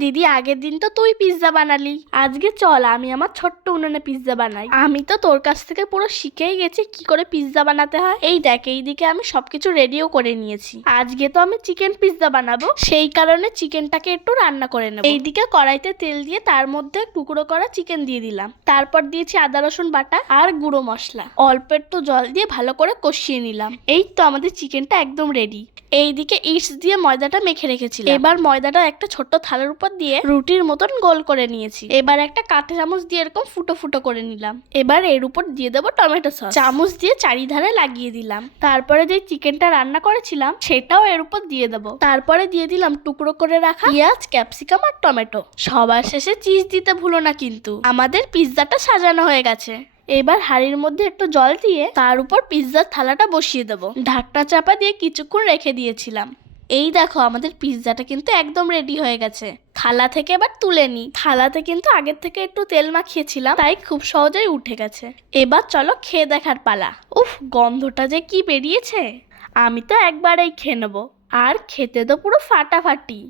দিদি, আগের দিন তো তুই পিৎজা বানালি, আজকে চল আমি আমার ছোট্ট উনুনে পিৎজা বানাই। আমি তো তোর কাছ থেকে পুরো শিখেই গেছি কি করে পিৎজা বানাতে হয়। এই দেখ, এইদিকে আমি সবকিছু রেডিও করে নিয়েছি। আজকে তো আমি চিকেন পিৎজা বানাবো, সেই কারণে চিকেনটাকে একটু রান্না করে নেব। এইদিকে কড়াইতে তেল দিয়ে তার মধ্যে টুকরো করা চিকেন দিয়ে দিলাম, তারপর দিয়েছি আদা রসুন বাটা আর গুঁড়ো মশলা, অল্প একটু জল দিয়ে ভালো করে কষিয়ে নিলাম। এই তো আমাদের চিকেনটা একদম রেডি। এইদিকে ইস্ট দিয়ে ময়দাটা মেখে রেখেছিলাম। এবার ময়দাটা একটা ছোট্ট থালার উপর দিয়ে রুটির মতন গোল করে নিয়েছি। এবার একটা কাঁটা চামচ দিয়ে এরকম ফুটো ফুটো করে নিলাম। এবার এর উপর দিয়ে দেবো টমেটো সস, চামচ দিয়ে চারিধারে লাগিয়ে দিলাম। তারপরে যে চিকেনটা রান্না করেছিলাম সেটাও এর উপর দিয়ে দেবো। তারপরে দিয়ে দিলাম টুকরো করে রাখা পেঁয়াজ, ক্যাপসিকাম আর টমেটো। সবার শেষে চিজ দিতে ভুলো না কিন্তু। আমাদের পিৎজাটা সাজানো হয়ে গেছে। এবার হাঁড়ির মধ্যে একটু জল দিয়ে তার উপর পিৎজার থালাটা বসিয়ে দেবো। ঢাকনা চাপা দিয়ে কিছুক্ষণ রেখে দিয়েছিলাম। এই দেখো, আমাদের পিৎজাটা কিন্তু একদম রেডি হয়ে গেছে। থালা থেকে এবার তুলে নি। থালাতে কিন্তু আগের থেকে একটু তেল মাখিয়েছিলাম, তাই খুব সহজেই উঠে গেছে। এবার চলো খেয়ে দেখার পালা। উফ, গন্ধটা যে কি বেরিয়েছে! আমি তো একবারেই খেয়ে নেবো। আর খেতে তো পুরো ফাটাফাটি।